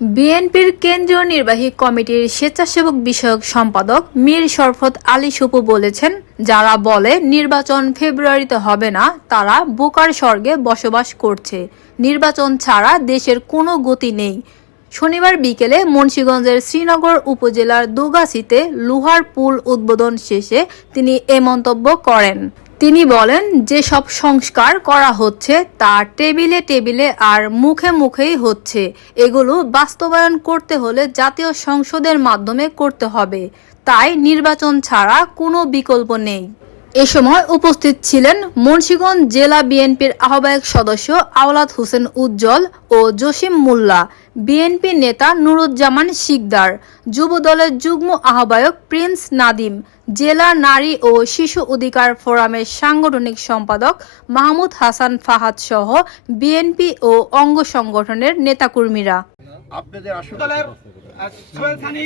বিএনপির কেন্দ্রীয় নির্বাহী কমিটির স্বেচ্ছাসেবক বিষয়ক সম্পাদক মীর শরফত আলী সুপু বলেছেন, যারা বলে নির্বাচন ফেব্রুয়ারিতে হবে না, তারা বোকার স্বর্গে বসবাস করছে। নির্বাচন ছাড়া দেশের কোনো গতি নেই। শনিবার বিকেলে মুন্সীগঞ্জের শ্রীনগর উপজেলার দুগাছিতে লোহার পুল উদ্বোধন শেষে তিনি এ মন্তব্য করেন। তিনি বলেন, যে সব সংস্কার করা হচ্ছে, তা টেবিলে টেবিলে আর মুখে মুখেই হচ্ছে। এগুলো বাস্তবায়ন করতে হলে জাতীয় সংসদের মাধ্যমে করতে হবে। তাই নির্বাচন ছাড়া কোনো বিকল্প নেই। এ সময় উপস্থিত ছিলেন মুন্সিগঞ্জ জেলা বিএনপির আহ্বায়ক সদস্য আওলাদ হোসেন উজ্জ্বল ও জসিম মোল্লা বিএনপি নেতা নুরুজ্জামান শিকদার যুব দলের যুগ্ম আহ্বায়ক প্রিন্স নাদিম জেলা নারী ও শিশু অধিকার ফোরামের সাংগঠনিক সম্পাদক মাহমুদ হাসান ফাহাদ সহ বিএনপি ও অঙ্গ সংগঠনের নেতাকর্মীরা।